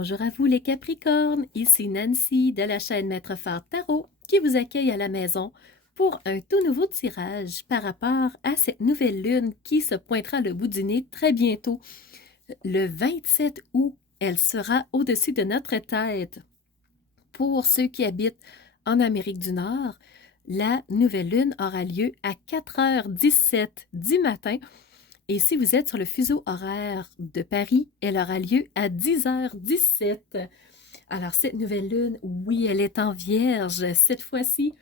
Bonjour à vous les Capricornes, ici Nancy de la chaîne Maître Phare Tarot qui vous accueille à la maison pour un tout nouveau tirage par rapport à cette nouvelle lune qui se pointera le bout du nez très bientôt. Le 27 août, elle sera au-dessus de notre tête. Pour ceux qui habitent en Amérique du Nord, la nouvelle lune aura lieu à 4h17 du matin. Et si vous êtes sur le fuseau horaire de Paris, elle aura lieu à 10h17. Alors, cette nouvelle lune, oui, elle est en Vierge cette fois-ci.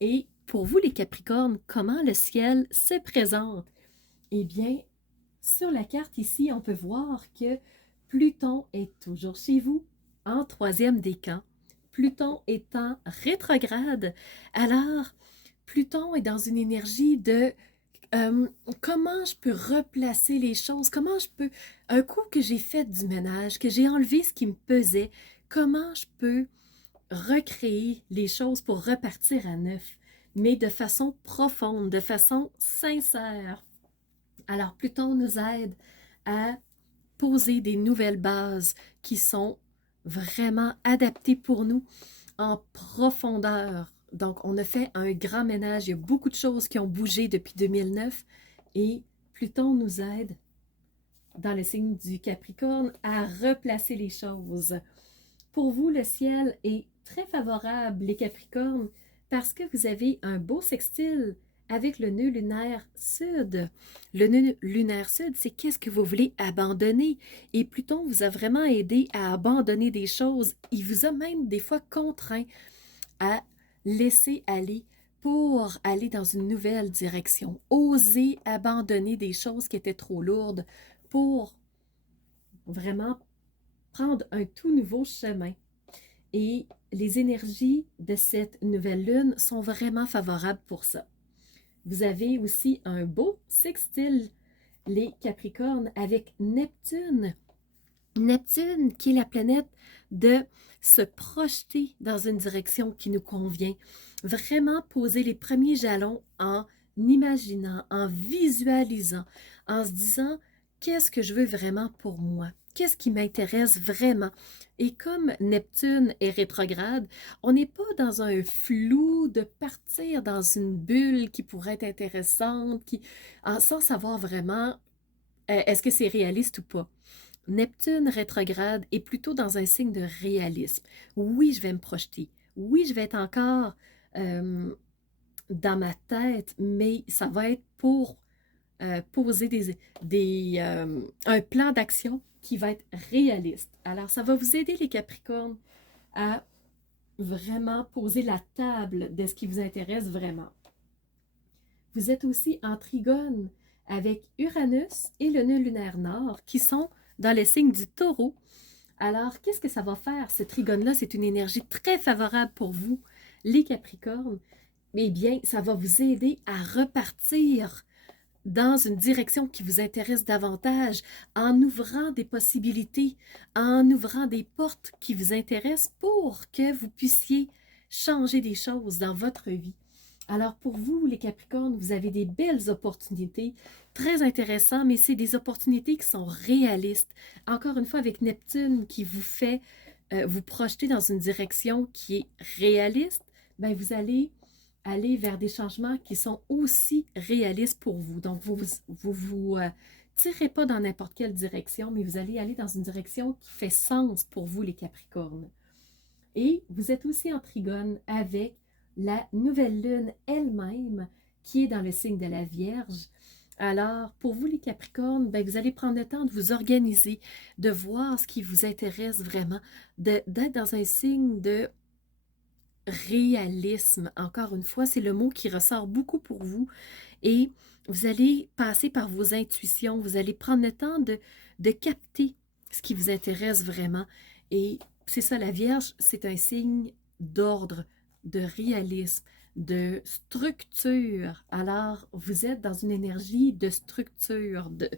Et pour vous, les Capricornes, comment le ciel se présente? Eh bien, sur la carte ici, on peut voir que Pluton est toujours chez vous, en troisième décan. Pluton étant rétrograde. Alors, Pluton est dans une énergie de comment je peux replacer les choses, comment je peux, un coup que j'ai fait du ménage, que j'ai enlevé ce qui me pesait, comment je peux recréer les choses pour repartir à neuf, mais de façon profonde, de façon sincère. Alors, Pluton nous aide à poser des nouvelles bases qui sont vraiment adaptées pour nous en profondeur. Donc, on a fait un grand ménage. Il y a beaucoup de choses qui ont bougé depuis 2009 et Pluton nous aide dans le signe du Capricorne à replacer les choses. Pour vous, le ciel est très favorable, les Capricornes, parce que vous avez un beau sextile avec le nœud lunaire sud. Le nœud lunaire sud, c'est qu'est-ce que vous voulez abandonner. Et Pluton vous a vraiment aidé à abandonner des choses. Il vous a même des fois contraint à laisser aller pour aller dans une nouvelle direction. Oser abandonner des choses qui étaient trop lourdes pour vraiment prendre un tout nouveau chemin. Et les énergies de cette nouvelle lune sont vraiment favorables pour ça. Vous avez aussi un beau sextile, les Capricornes, avec Neptune. Neptune, qui est la planète de se projeter dans une direction qui nous convient. Vraiment poser les premiers jalons en imaginant, en visualisant, en se disant qu'est-ce que je veux vraiment pour moi? Qu'est-ce qui m'intéresse vraiment? Et comme Neptune est rétrograde, on n'est pas dans un flou de partir dans une bulle qui pourrait être intéressante, sans savoir vraiment est-ce que c'est réaliste ou pas. Neptune rétrograde est plutôt dans un signe de réalisme. Oui, je vais me projeter. Oui, je vais être encore dans ma tête, mais ça va être pour poser un plan d'action qui va être réaliste. Alors, ça va vous aider, les Capricornes, à vraiment poser la table de ce qui vous intéresse vraiment. Vous êtes aussi en trigone avec Uranus et le nœud lunaire nord qui sont dans le signe du taureau. Alors, qu'est-ce que ça va faire? Ce trigone-là, c'est une énergie très favorable pour vous, les Capricornes. Eh bien, ça va vous aider à repartir dans une direction qui vous intéresse davantage, en ouvrant des possibilités, en ouvrant des portes qui vous intéressent pour que vous puissiez changer des choses dans votre vie. Alors pour vous, les Capricornes, vous avez des belles opportunités, très intéressantes, mais c'est des opportunités qui sont réalistes. Encore une fois, avec Neptune qui vous fait vous projeter dans une direction qui est réaliste, bien, vous allez aller vers des changements qui sont aussi réalistes pour vous. Donc, vous tirez pas dans n'importe quelle direction, mais vous allez aller dans une direction qui fait sens pour vous, les Capricornes. Et vous êtes aussi en trigone avec la nouvelle lune elle-même qui est dans le signe de la Vierge. Alors, pour vous les Capricornes, ben, vous allez prendre le temps de vous organiser, de voir ce qui vous intéresse vraiment, d'être dans un signe de réalisme. Encore une fois, c'est le mot qui ressort beaucoup pour vous. Et vous allez passer par vos intuitions, vous allez prendre le temps de capter ce qui vous intéresse vraiment. Et c'est ça, la Vierge, c'est un signe d'ordre, de réalisme, de structure. Alors, vous êtes dans une énergie de structure, de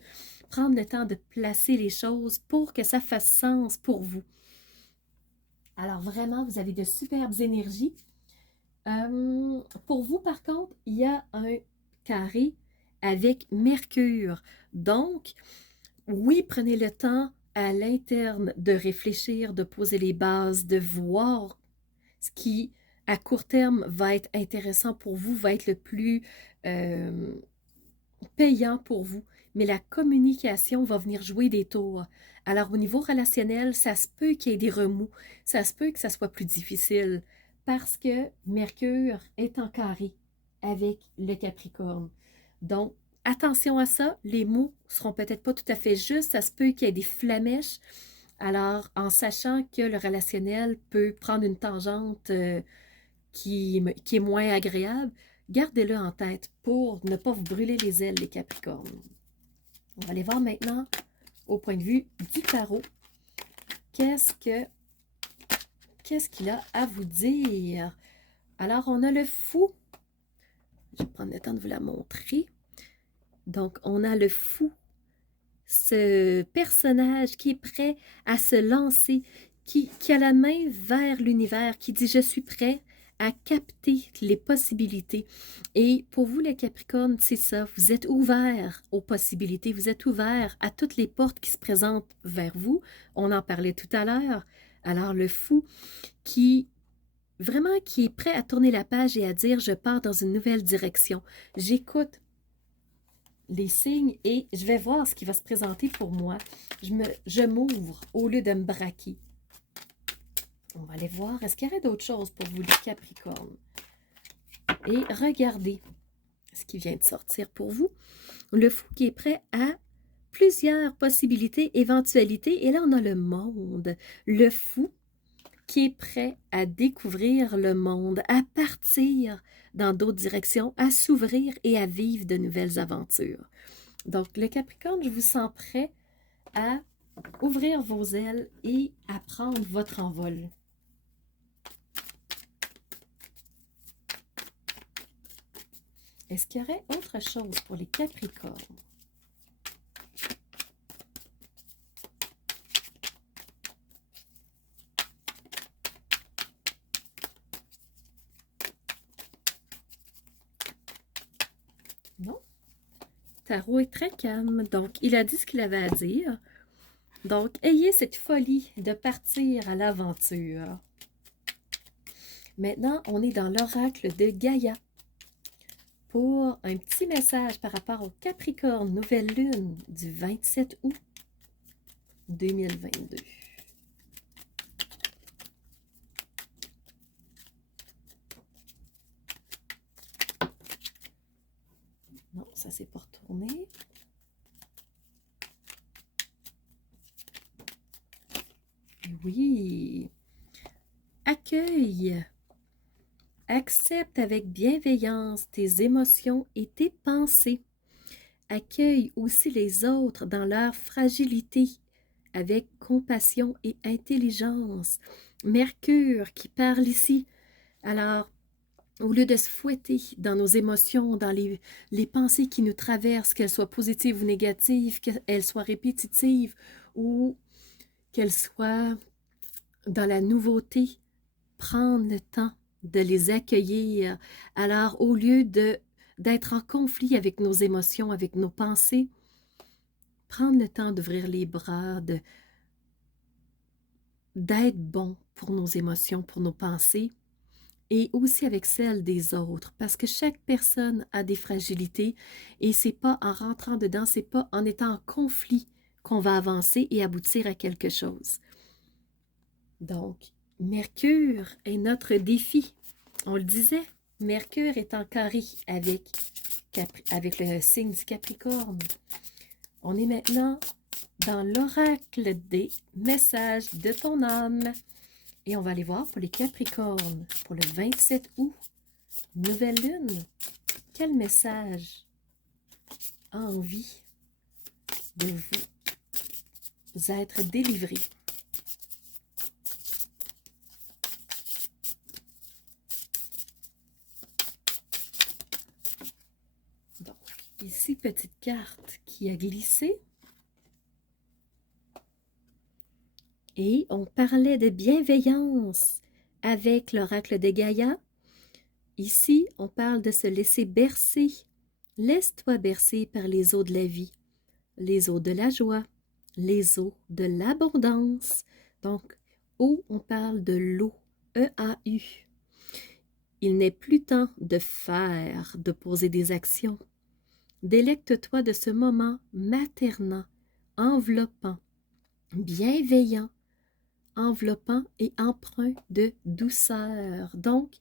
prendre le temps de placer les choses pour que ça fasse sens pour vous. Alors, vraiment, vous avez de superbes énergies. Pour vous, par contre, il y a un carré avec Mercure. Donc, oui, prenez le temps à l'interne de réfléchir, de poser les bases, de voir ce qui, à court terme, va être intéressant pour vous, va être le plus euh, payant pour vous. Mais la communication va venir jouer des tours. Alors, au niveau relationnel, ça se peut qu'il y ait des remous, ça se peut que ça soit plus difficile parce que Mercure est en carré avec le Capricorne. Donc, attention à ça, les mots seront peut-être pas tout à fait justes, ça se peut qu'il y ait des flamèches. Alors, en sachant que le relationnel peut prendre une tangente qui est moins agréable, gardez-le en tête pour ne pas vous brûler les ailes, les Capricornes. On va aller voir maintenant, au point de vue du tarot, qu'est-ce qu'il a à vous dire. Alors, on a le fou. Je vais prendre le temps de vous la montrer. Donc, on a le fou, ce personnage qui est prêt à se lancer, qui a la main vers l'univers, qui dit « Je suis prêt à capter les possibilités. » Et pour vous, les Capricornes, c'est ça, vous êtes ouverts aux possibilités, vous êtes ouverts à toutes les portes qui se présentent vers vous. On en parlait tout à l'heure. Alors, le fou qui est prêt à tourner la page et à dire « Je pars dans une nouvelle direction. J'écoute les signes et je vais voir ce qui va se présenter pour moi. Je m'ouvre au lieu de me braquer. » On va aller voir. Est-ce qu'il y aurait d'autres choses pour vous, les Capricornes? Et regardez ce qui vient de sortir pour vous. Le fou qui est prêt à plusieurs possibilités, éventualités. Et là, on a le monde. Le fou qui est prêt à découvrir le monde, à partir dans d'autres directions, à s'ouvrir et à vivre de nouvelles aventures. Donc, le Capricorne, je vous sens prêt à ouvrir vos ailes et à prendre votre envol. Est-ce qu'il y aurait autre chose pour les Capricornes? Non? Tarot est très calme, donc il a dit ce qu'il avait à dire. Donc, ayez cette folie de partir à l'aventure. Maintenant, on est dans l'oracle de Gaïa pour un petit message par rapport au Capricorne, nouvelle lune du 27 août 2022. Non, ça s'est pas retourné. Oui. Accueille. Accepte avec bienveillance tes émotions et tes pensées. Accueille aussi les autres dans leur fragilité avec compassion et intelligence. Mercure qui parle ici. Alors, au lieu de se fouetter dans nos émotions, dans les pensées qui nous traversent, qu'elles soient positives ou négatives, qu'elles soient répétitives ou qu'elles soient dans la nouveauté, prendre le temps de les accueillir. Alors, au lieu d'être en conflit avec nos émotions, avec nos pensées, prendre le temps d'ouvrir les bras, d'être bon pour nos émotions, pour nos pensées, et aussi avec celles des autres, parce que chaque personne a des fragilités, et c'est pas en rentrant dedans, c'est pas en étant en conflit qu'on va avancer et aboutir à quelque chose. Donc, Mercure est notre défi. On le disait, Mercure est en carré avec le signe du Capricorne. On est maintenant dans l'oracle des messages de ton âme. Et on va aller voir pour les Capricornes, pour le 27 août, nouvelle lune. Quel message a envie de vous être délivré? Donc, ici, petite carte qui a glissé. Et on parlait de bienveillance avec l'oracle de Gaïa. Ici, on parle de se laisser bercer. Laisse-toi bercer par les eaux de la vie, les eaux de la joie, les eaux de l'abondance. Donc, eau, on parle de l'eau, E-A-U. Il n'est plus temps de faire, de poser des actions. Délecte-toi de ce moment maternant, enveloppant, bienveillant, enveloppant et empreint de douceur. Donc,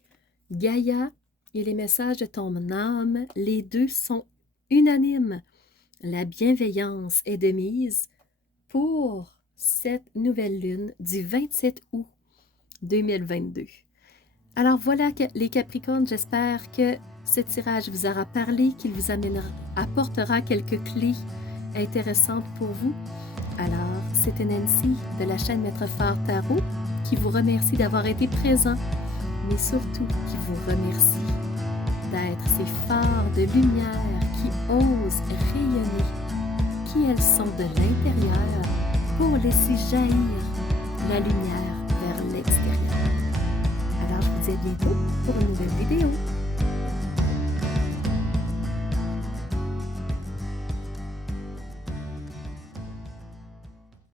Gaïa et les messages de ton âme, les deux sont unanimes. La bienveillance est de mise pour cette nouvelle lune du 27 août 2022. Alors voilà les Capricornes, j'espère que ce tirage vous aura parlé, qu'il vous apportera quelques clés intéressantes pour vous. Alors, c'était Nancy de la chaîne Maître Phare Tarot qui vous remercie d'avoir été présent, mais surtout qui vous remercie d'être ces phares de lumière qui osent rayonner, qui elles sont de l'intérieur pour laisser jaillir la lumière vers l'extérieur. Alors, je vous dis à bientôt pour une nouvelle vidéo.